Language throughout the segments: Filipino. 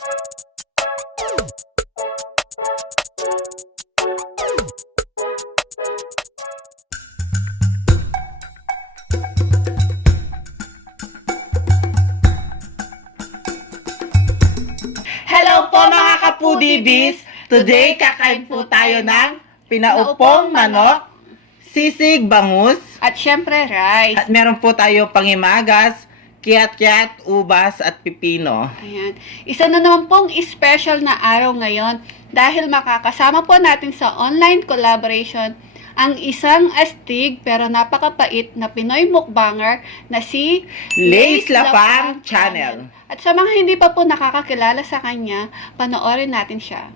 Hello po mga kapudibis! Today, kakain po tayo ng pinaupong manok, sisig bangus, At syempre, rice. at meron po tayo pangimagas, kiat-kiat, ubas, at pipino. Ayan. Isa na naman pong special na araw ngayon dahil makakasama po natin sa online collaboration ang isang astig pero napakapait na Pinoy mukbanger na si Lace Lafang Channel. At sa mga hindi pa po nakakakilala sa kanya, panoorin natin siya.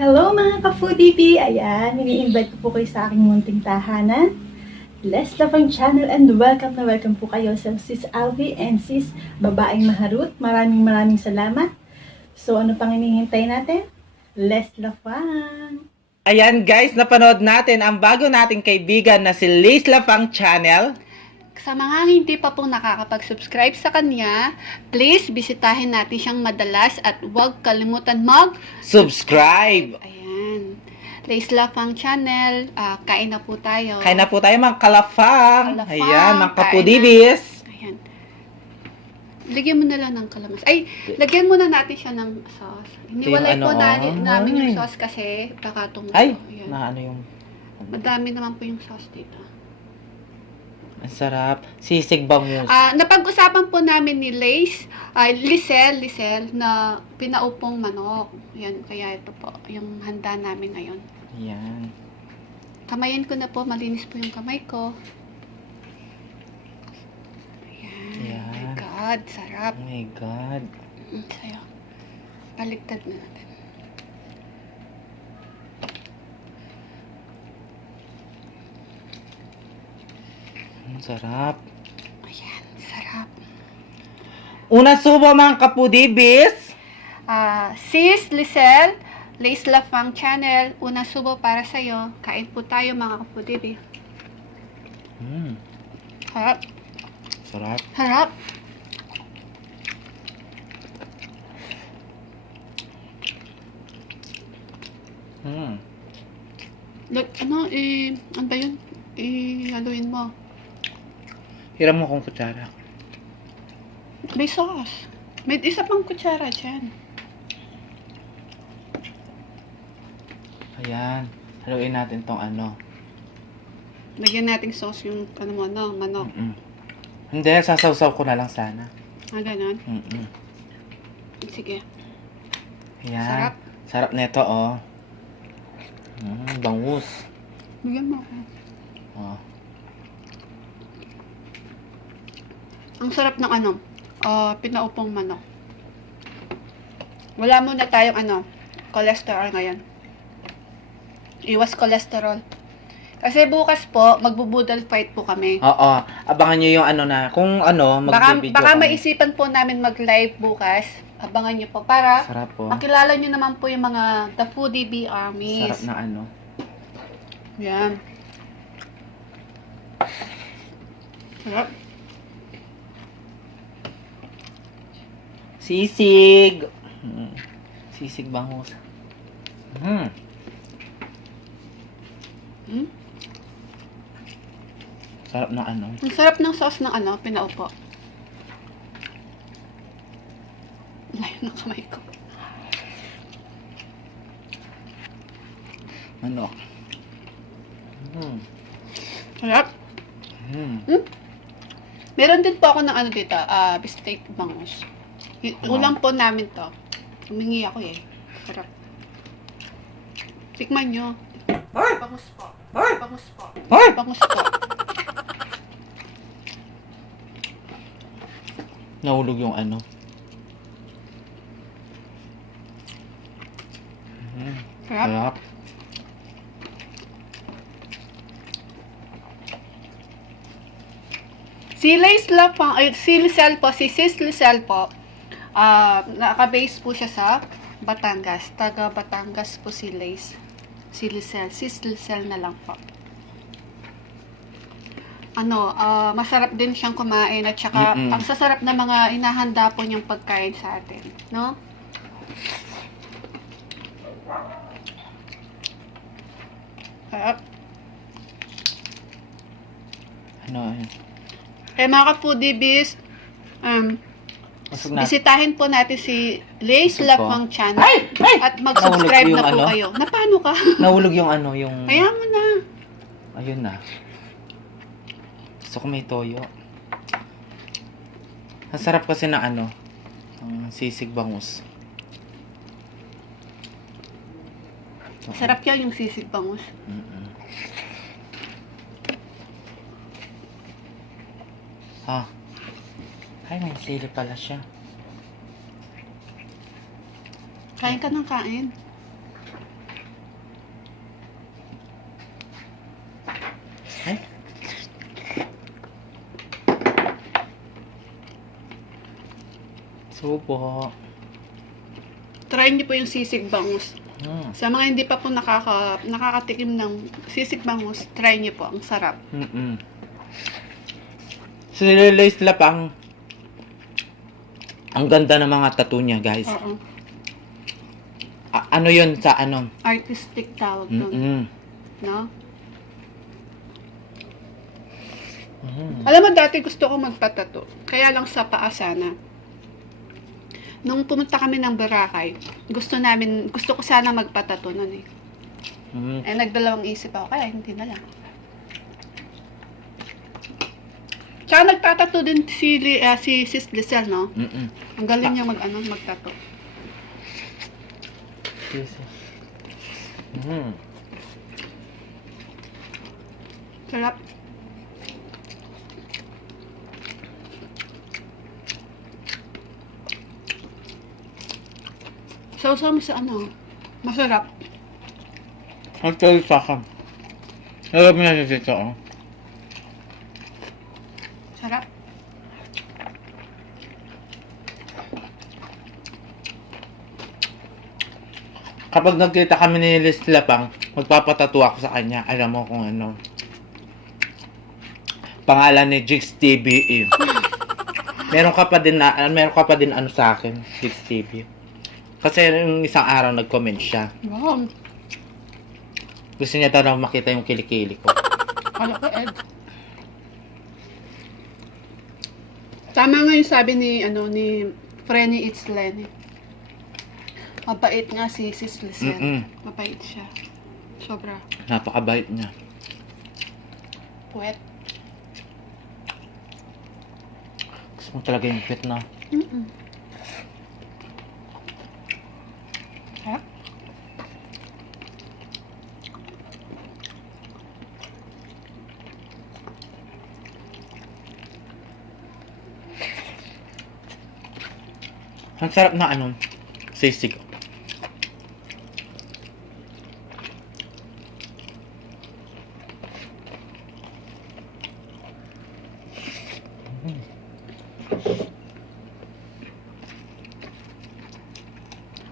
Hello mga ka-foodie! Ayan, ini-invite ko po kayo sa aking munting tahanan. Lace Lafang Channel and welcome na welcome po kayo sa Sis Alvi and Sis Babaeng Maharut. Maraming salamat. So ano pang hinihintay natin? Lace Lafang! Ayan guys, napanood natin ang bago nating kaibigan na si Lace Lafang Channel. Sa mga hindi pa pong nakakapag-subscribe sa kanya, please bisitahin natin siyang madalas at huwag kalimutan Subscribe! Ayan. Lace Lafang Channel, kain na po tayo. Kain na po tayo mga kalafang. Kalafang, Ayan, mga kain kapudibis. Ayan. Lagyan mo na lang ng kalamas. Ay, lagyan muna natin siya ng sauce. Hiniwalay Ito yung po ano, namin yung ay. sauce kasi baka tumulo. Ay, Ayan. na ano yung... Madami naman po yung sauce dito. Ang sarap. Sisig bangus. Napag-usapan po namin ni Lace, Lisel, na pinaupong manok. Yan, kaya ito po, yung handa namin ngayon. Ayan. Kamayin ko na po, malinis po yung kamay ko. Ayan. Ayan. Oh my God, sarap. Oh my God. Sayo. Baligtad na natin. Ang sarap. Ayan, sarap. Una subo mga kapudibis. Sis Lisel, Lace Lafang Channel, unang subo para sa'yo. Kain po tayo mga kapudibi. Harap. Sarap. Harap. Ano ba yun? Haluin mo. Hiram mo kong kutsara. May sauce. May isa pang kutsara dyan. Ayan. Haluin natin tong ano. Lagyan nating sauce yung manok. Hindi, sasawsaw ko na lang sana. Ganon. Sige. Ayan. Sarap. Sarap nito, oh. Bangus. Bigyan mo ako. Oh. Ang sarap ng pinaupong manok. Wala muna tayong cholesterol ngayon. Iwas cholesterol. Kasi bukas po, magbubudal fight po kami. Oo. Abangan nyo yung kung mag-video Baka kami. maisipan po namin mag-live bukas. Abangan nyo po para Sarap po. makilala nyo naman po yung mga The Foodie Bee Armies. Sarap na Yan. Sarap. Sisig. Sisig bangus. Sarap na Ang sarap ng sauce ng pinaupo. Layo ng kamay ko. Manok. Sarap. Meron din po ako ng dito, steak bangus. Ulam po namin to. Humingi ako eh. Sarap. Tikman nyo. Bangus po. Bangus po. Hoy! Bangus po. Nahulog yung Sarap. Sarap. Si Laisla po, ay, si Lisel po, si Sis Lisel po, naka-base po siya sa Batangas. Taga Batangas po si Lace. Si Lisel. Sis Lisel na lang po. Masarap din siyang kumain at saka ang sasarap na mga inahanda po niyang pagkain sa atin. No? Ano? Mga ka-foodies, Masok na. bisitahin po natin si Lace Busog Lapang po. Channel. Ay! At mag-subscribe Nahulog na yung po ano? kayo. Na paano ka? Nahulog yung ano, yung... Kaya mo na. Ayun na. Gusto ko may toyo. Ang sarap kasi na ano, ang sisig bangus. Sarap yan yung sisig bangus. Ay, may sili pala siya. Kain ka ng kain. Ay. Subo. Try niyo po yung sisig bangus. Sa mga hindi pa po nakakatikim ng sisig bangus, try niyo po. Ang sarap. So, nilalays lapang. Ang ganda ng mga tattoo niya, guys. Oo. Ano yun sa ano? Artistic tawag doon. No? Alam mo, dati gusto ko magpatato. Kaya lang sa paa sana. Nung pumunta kami ng Boracay, gusto ko sana magpatato nun eh. Nagdalawang isip ako, kaya hindi na lang. Tsaka nagtatato din si Sis Lisel, no? Ang galing niya magtato. Sarap. Sausaw mo sa masarap. Ang tayo sa akin. Alam mo na dito, oh. Sarap. Kapag nagkita kami ni Liz Lapang, magpapatato ako sa kanya. Alam mo kung ano. Pangalan ni Jigs TV eh. Meron ka pa din ano sa akin, Jigs TV. Kasi yung isang araw nag-comment siya. Wow. Gusto niya talaga makita yung kilikili ko. Kala ko, Ed. Tama nga yung sabi ni Frenny It's Lenny. Mabait nga si Sis Lisel. Mabait siya. Sobra. Napakabait niya. Puwet. Gusto mo talaga yung fit na. Sarap. Ang sarap na sisig.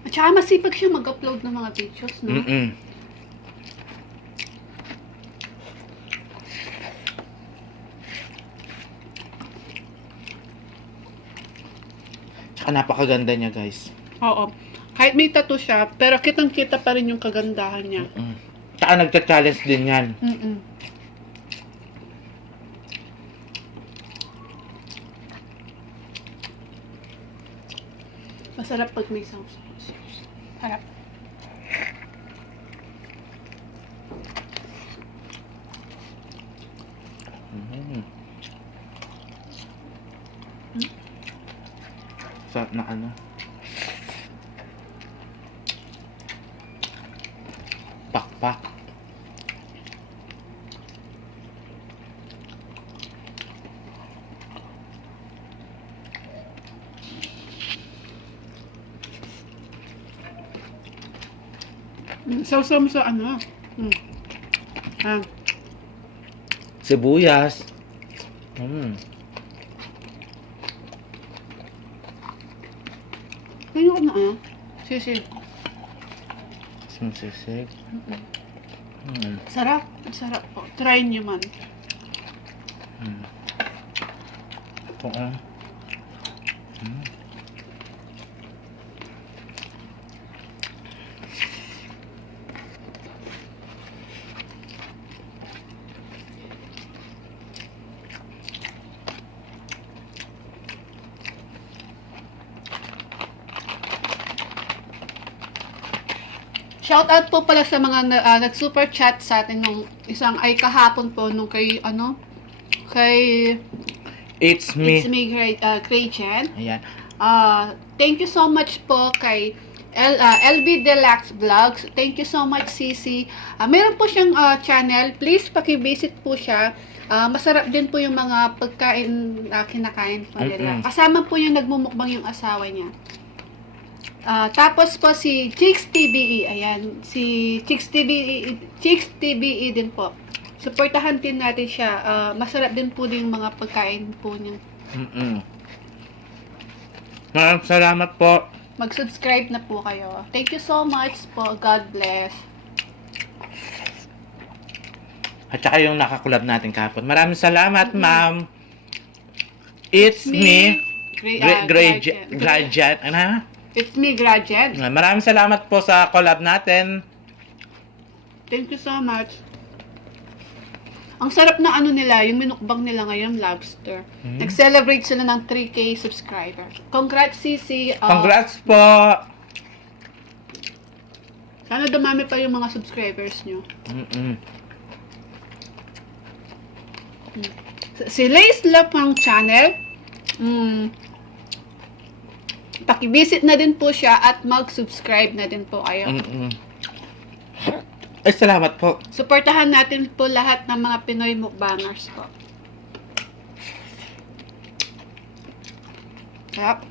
At saka masipag siya mag-upload ng mga videos, no? Tsaka napakaganda niya, guys. Oo. Kahit may tattoo siya, pero kitang-kita pa rin yung kagandahan niya. Tsaka nagcha-challenge din yan. Masarap pag may sauce. Harap. Sarap na pakpak. Sausaw mo sa Sibuyas. Ngayon ko na Sisig. Sumisisig. Sarap. Sarap po. Try nyo man. Ito Shoutout po pala sa mga nag-super chat sa atin nung kahapon po nung kay It's me. It's me, Gretchen. Ayan. Thank you so much po kay LB Deluxe Vlogs. Thank you so much, Sisi. Meron po siyang channel. Please, paki-visit po siya. Masarap din po yung mga pagkain kinakain po nila. Kasama po yung nagmumukbang yung asawa niya. Tapos po si Chicks TVE. Ayan. Si Chicks TVE din po. Supportahan din natin siya. Masarap din po yung mga pagkain po niya. Maraming salamat po. Mag-subscribe na po kayo. Thank you so much po. God bless. At saka yung nakakulab natin kahapon. Maraming salamat, ma'am. It's me. Gradient. Ano? It's me, Gradient. Maraming salamat po sa collab natin. Thank you so much. Ang sarap na nila, yung minukbang nila ngayon, lobster. Nag-celebrate sila ng 3K subscriber. Congrats, Sisi. Congrats po. Sana dumami pa yung mga subscribers nyo. Si Lace Love ang channel. Paki-visit na din po siya at mag-subscribe na din po kayo. Ay, salamat po. Suportahan natin po lahat ng mga Pinoy mukbangers po. Yep.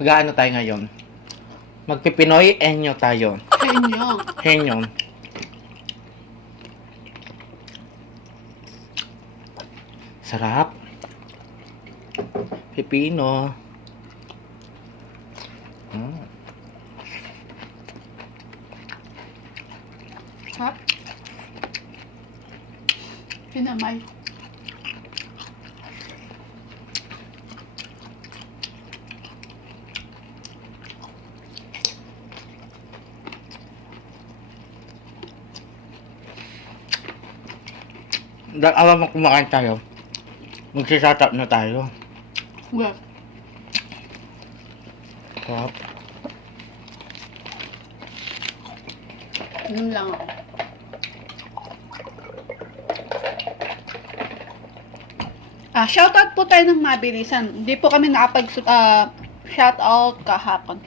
Mag-ano tayo ngayon? Magpipinoy enyo tayo. Henyo. Henyo. Sarap. Pipino. Sarap. Pinamay. Alam mo, kumakain tayo. Magsisatap na tayo. Well, Sarap. yun lang. Shoutout po tayo ng mabilisan. Hindi po kami shoutout kahapon.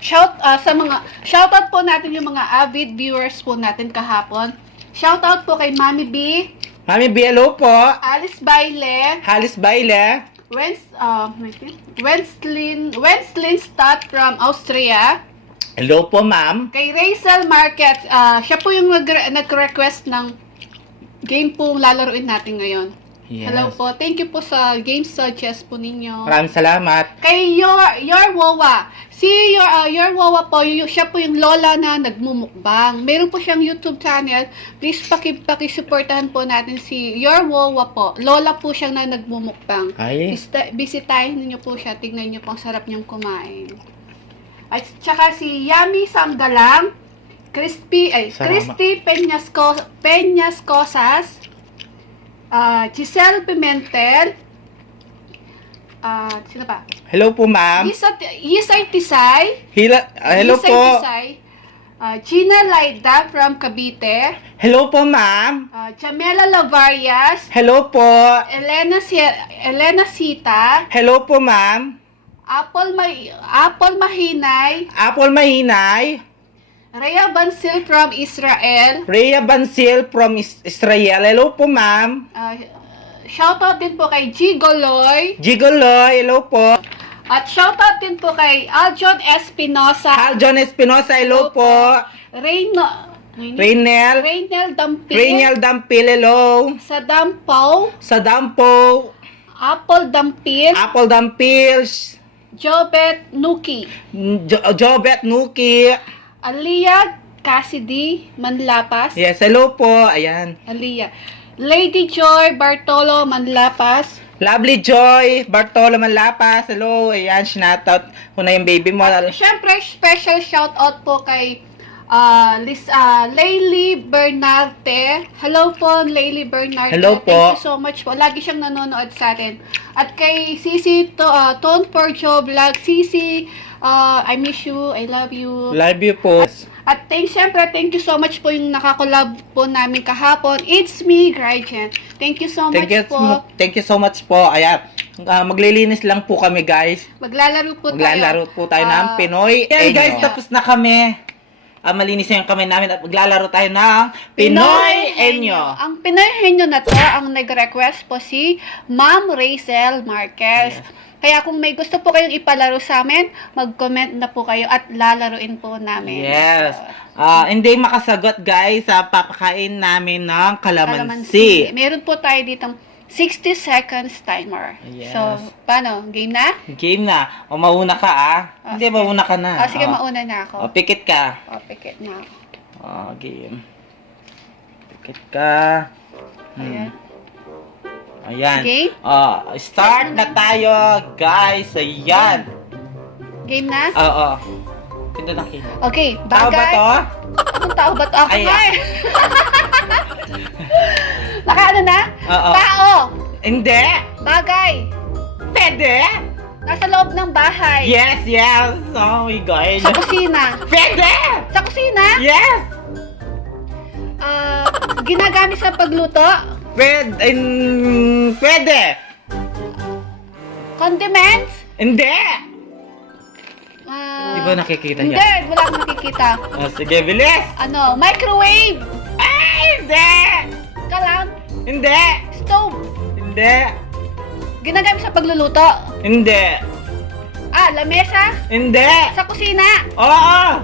Shoutout po natin yung mga avid viewers po natin kahapon. Shoutout po kay Mami B, Mami B, hello po. Alice Baile, Halis Baile. Wenslin Stott from Austria. Hello po, ma'am. Kay Rachel Market, siya po yung nag-request ng game po lalaruin natin ngayon. Yes. Hello po. Thank you po sa game suggest po ninyo. Maraming salamat. Kay Your Wawa. Si Your Wawa po, siya po yung lola na nagmumukbang. Meron po siyang YouTube channel. Please paki-supportahan po natin si Your Wawa po. Lola po siyang na nagmumukbang. Ay. Bisitahin niyo po siya. Tignan niyo po ang sarap niyang kumain. At saka si Yummy Samgalang, Crispy Peñascosas, Giselle Pimentel, sino pa? Hello po, ma'am. Yisay Tisay, Hello Yisay po. Tisay, Gina Laida from Cavite, Hello po, ma'am. Jamela Lavarias, Hello po. Elena Sita, Hello po, ma'am. Apple Mahinay, Apple Mahinay. Rhea Bansil from Israel. Rhea Bansil from Israel. Hello po, ma'am. Shoutout din po kay Gigoloy. Gigoloy. Hello po. At shoutout din po kay Aljon Espinosa. Aljon Espinosa. Hello po. Raynel. Raynel Dampil. Raynel Dampil, hello. Sa Dampaw. Sa Dampo. Apple Dampil. Apple Dampil. Jobet Nuki. Jobet Nuki. Aliyah Cassidy Manlapas. Yes, hello po. Ayan. Aliyah. Lady Joy Bartolo Manlapas. Lovely Joy. Bartolo Manlapas. Hello. Ayan, shoutout ko na yung baby mo. Siyempre, special shoutout po kay Layli Bernarte. Hello po, Layli Bernarte. Hello po. Thank you so much po. Lagi siyang nanonood sa atin. At kay Sisi Tone Porcho Vlog. Sisi, I miss you. I love you. Love you po. At syempre, thank you so much po yung nakakolab po namin kahapon. It's me, Grygen. Thank you so much po. Thank you so much po. Ayan. Maglilinis lang po kami, guys. Maglalaro po tayo. Maglalaro po tayo ng Pinoy Ayan, Enyo. Guys, tapos na kami. Malinis na yung kamay namin at maglalaro tayo ng Pinoy Enyo. Ang Pinoy Enyo na to, ang nag-request po si Ma'am Rachel Marquez. Yes. Kaya kung may gusto po kayong ipalaro sa amin, mag-comment na po kayo at lalaruin po namin. Yes. Hindi makasagot, guys. Papakain namin ng kalamansi. Meron po tayo ditong 60 seconds timer. Yes. So, paano? Game na? Game na. O, mauna ka, Hindi, sige. mauna ka na. Sige, mauna na ako. O, pikit ka. Pikit na ako. Game. Pikit ka. Ayan. Ayan. Game? Start na tayo, guys. Ayan. Game na? Oo. Tinda na kita. Okay, Tao ba bagay. to? Anong tao ba to? Ako Ay, nga eh. Nakaano na? Oo. Tao. Hindi. Bagay. Pwede? Nasa loob ng bahay. Yes, yes. Oh my God. Sa kusina. Pwede! Sa kusina? Yes! Ginagamit sa pagluto? Pwede. Pwede. Condiments? Hindi. Di ba nakikita Hindi, niya? wala akong nakikita. Sige, bilis. Microwave? Ay, hindi. Kalang? Hindi. Stove? Hindi. Ginagamit sa pagluluto? Hindi. Lamesa? Hindi. Sa kusina? Oo.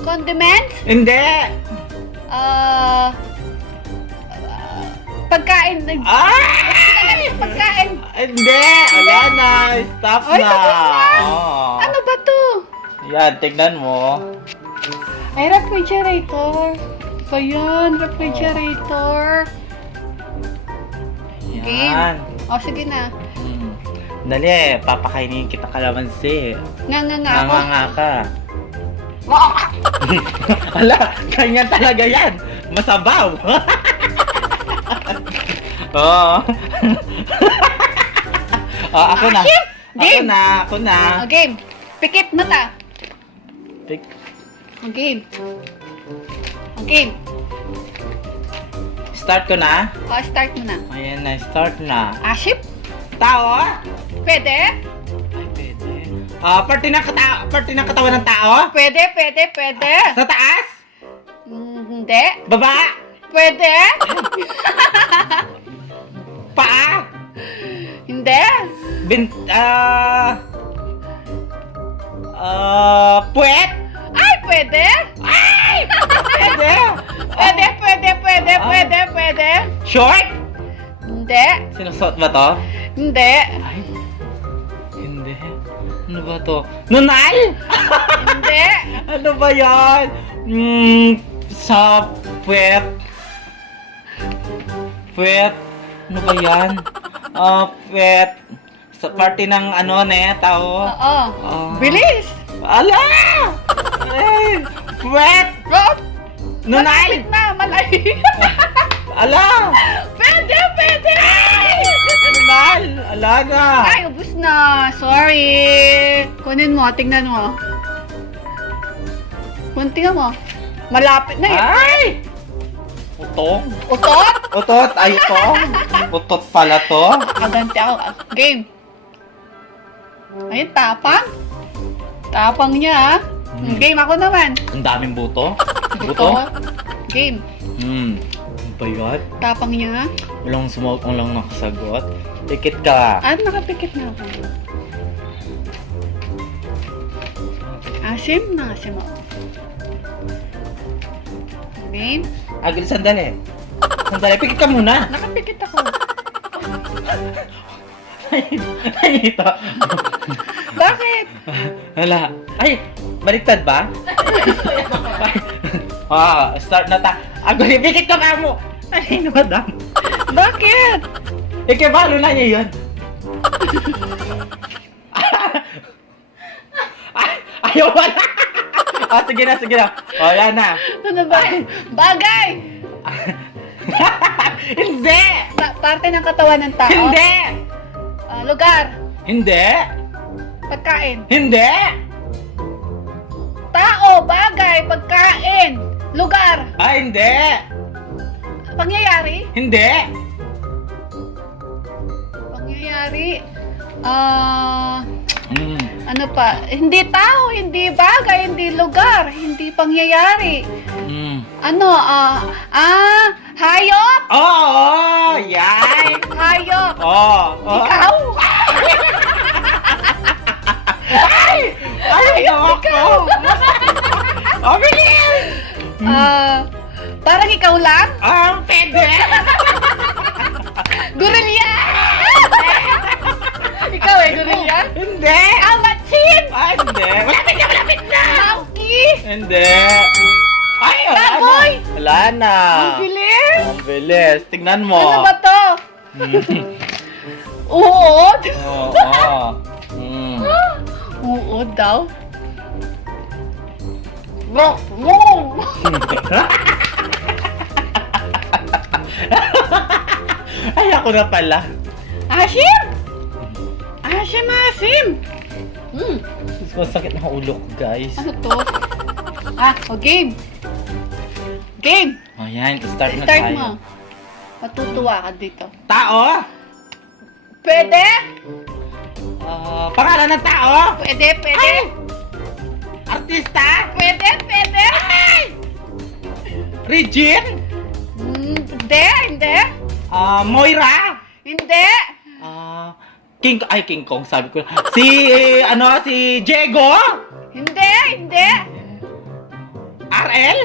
Condiments? Hindi. Pagkain. Ay! Ginagamit sa pagkain. Hindi. Wala na. Stop Ay, na. tapos na. Oo. Ano ba to? Yan, tignan mo. Ay, refrigerator. So, yun, refrigerator. Yan. Sige na. Dali, papakainin kita kalamansi. Nga ako. Nga ka. Ala, ganyan talaga yan. Masabaw. Oo. Ako na. Game. Ako na. Game. Pikit mata. Pick. Game. Game. Start ko na. Start mo na. Ayan na, start na. Aship? Tao? Pwede? Ay, pwede. Parte ng katawan ng tao? Pwede. Sa taas? Hindi. Baba? Pwede? Paa? Hindi. Puwet? Ay, pwede? Ay! Pwede? Pwede. Short? Hindi. Sinusuot ba to? Hindi. Ay, hindi. Ano ba to? Nunal? Hindi. Ano ba yan? Sa puwet. Puwet. Ano ba yan? Puwet. Sa parte ng tao. Oo. Ah. Bilis. Ala! Ay! Puwet! Rock. Nunal! Malapit na. Malapit. Ala! Pwede. Nunal! Ala na! Ay, ubus na. Sorry. Kunin mo. Tingnan mo. Tingnan mo. Malapit na eh. Ay! Utong? Utot? Utot? Ay, utong? Utot pala to? Kaganti ako. Game. Ayun, tapang. Tapang niya, Game ako naman. Ang daming buto? Buto. Game. Ano ba yan? Tapang niya. Walang smoke, walang nakasagot. Tikit ka. Nakapikit na ako. Asim na asim ako. Game? Agil, sandali. Sandali, pikit ka muna. Nakapikit ako. Ay, ito. Bakit? Hala. Ay, baliktad ba? Start na ta. Agil, pikit ka ba mo? Ay, madam. Bakit? Ikebalo na niya yun. Ayaw wala. Sige na, sige na. Yan na. Ano ba? Bagay! Hindi! Parte ng katawan ng tao? Hindi! Lugar? Hindi! Pagkain? Hindi! Tao, bagay, pagkain, lugar, Hindi! pangyayari, Hindi! ano pa, hindi tao, hindi bagay, hindi lugar, hindi pangyayari, hayop, Oo! Yay! hayop, Oo! ikaw, Ay, nawa ko! Oh, bilis! parang ikaw lang, Pwede! gorilya, ikaw gorilya, Hindi! matsin, Hindi! Malapit na! Malapit na! monkey, Hindi! Ay, wala na! baboy, Wala na! ang bilis, Ang bilis! Tignan mo! ano ba to? Uod? Oo. Uod daw? Ay, ako na pala. Asim! Asim! Masakit ng ulo ko, guys. Ano to? Game! Game! Ayan, start na Start tayo. mo. Matutuwa ka dito. Tao? Pwede? Pangalan ng tao? Pwede? Artista? Pwede? Regine? Hindi. Moira? Hindi. King Kong, sabi ko. Si Diego? Hindi. RL?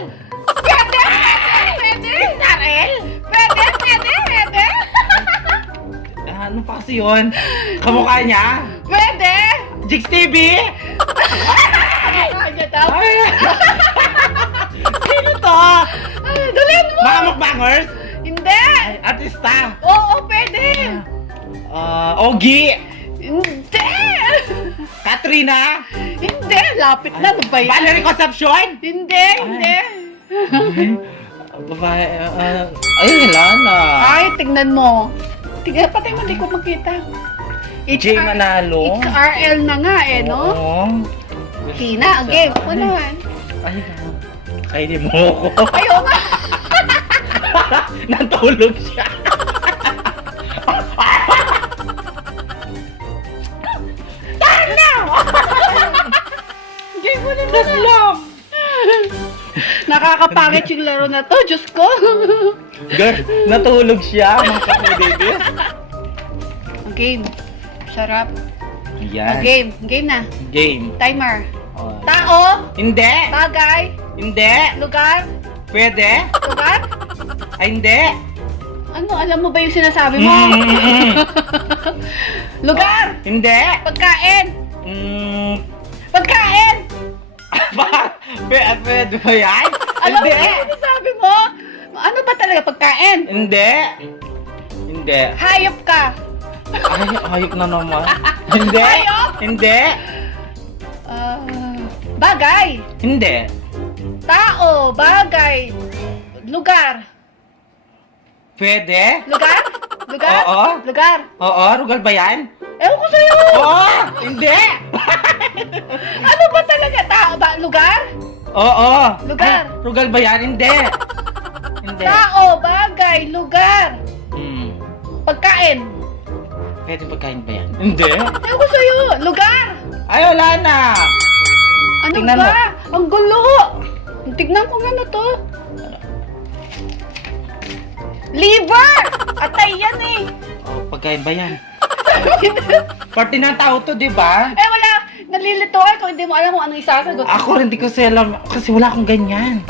Pwede. RL? Pwede. Ano pa kasi yun? Kamukha niya? Pwede. Jigs TV? Ano daw? Ay! Sino to? Dalian mo. Mga mukbangers? Hindi. Artista? Oo, pwede. Ogie? Hindi. Katrina? Hindi. Lapit na. Ano ba yan? Valerie Concepcion? Hindi. Babae, ay, wala na. Ay, tignan mo. Tignan, patay mo, di ko makita. Jay Manalo? XRL na nga no? Oo. Hina, game. Ako naman. Ay, kainin mo ko. Ayaw nga. Natulog siya. Game mo na Lang. Nakakapangit yung laro na to. Diyos ko. Girl, natulog siya, mga kapudibis. Game. Sarap. Yan. Game. Game na. Game. Timer. Oh. Tao. Hindi. Bagay. Hindi. Lugar. Pwede. Lugar. Ay, hindi. Ano? Alam mo ba yung sinasabi mo? Lugar. Hindi. Pagkain. Mm, Pagkain. Pwede ba yan? Alam mo Hindi. yung sinasabi mo? Ano ba talaga pagkain? Hindi. Hindi. Hayop ka. Ay, ayok na naman. Hindi. Hayop? Hindi. Bagay. Hindi. Tao. Bagay. Lugar. Pwede? Lugar? Lugar? Oo. Lugar. Oo, rugal ba yan? Ewan ko sa'yo. Oo! Hindi! Ano ba talaga? Tao ba? Lugar? Oo! Lugar. Ay, rugal ba yan? Hindi! Hindi. Tao. Bagay. Lugar. Hmm. Pagkain. Pwede pagkain ba yan? Hindi. Ewan ko sa'yo. Lugar. Ay, wala na! Ano Tingnan ba? Ang gulo. Tignan ko nga na to. Liver! Atay yan eh. Oh, pagkain ba yan? Party ng tao to, di ba? Wala. Nalilito ako kung hindi mo alam kung anong isasagot. Ako rin di ko alam kasi wala akong ganyan.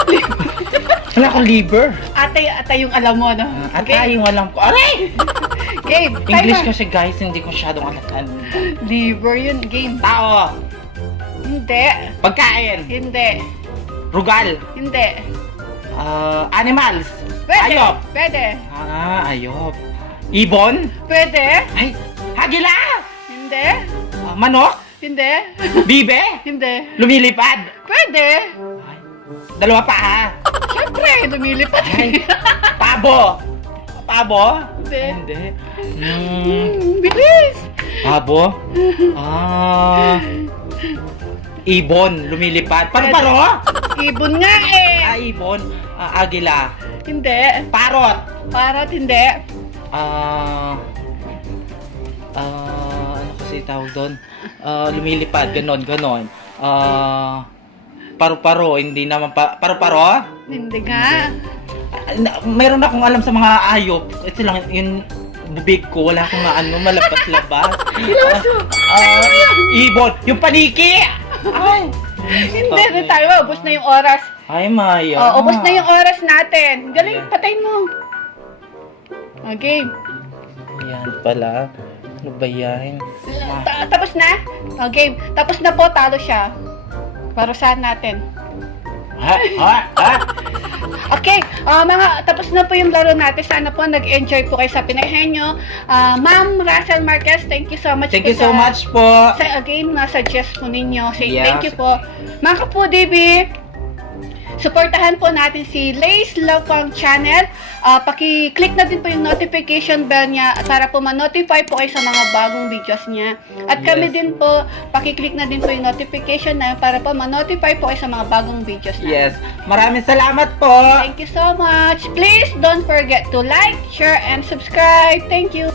Wala akong liver. Ate yung alam mo, no? At yung alam ko. Aray! Game. English Timer. kasi guys, hindi ko masyadong alam. Liver yun. Game. Tao. Hindi. Pagkain. Hindi. Rugal. Hindi. Animals. Pwede. Ayop. Pwede. Ayop. Ibon. Pwede. Ay, hagila. Hindi. Manok. Hindi. Bibe. Hindi. Lumilipad. Pwede. Ay, dalawa pa ha. Siyempre, lumilipad. Ay, pabo. Pabo? Hindi. Hindi. Bilis. Pabo? Ibon, lumilipad. Paro-paro? Ibon nga eh. Ibon. Agila. Hindi. Parot. Parot, hindi. Ano kasi tawag doon? Lumilipad, ganon. Paru-paro, hindi naman paru-paro? Hindi nga. Meron akong alam sa mga ayop. Ito lang, yung bubig ko, wala akong malabas-labas. Ibon, yung paniki! Ay! Hindi, na tayo. Ubus na yung oras. Ay, Maya. Ubus na yung oras natin. Galing, patayin mo. Okay. Yan pala. Ano ba yan? Tapos na? Okay. Tapos na po, talo siya. Parusahan natin. Ha? Okay, tapos na po yung laro natin. Sana po nag-enjoy po kayo sa pinahenyo. Ma'am Russell Marquez, thank you so much. Thank you so much po. Sa again, suggest po ninyo. Say Yes. thank you po. Mga ka-Foodie, supportahan po natin si Lace Lopang Channel. Paki-click na din po yung notification bell niya para po ma-notify po kayo sa mga bagong videos niya. At kami Yes. din po, paki-click na din po yung notification na para po ma-notify po kayo sa mga bagong videos na. Yes. Maraming salamat po. Thank you so much. Please don't forget to like, share, and subscribe. Thank you.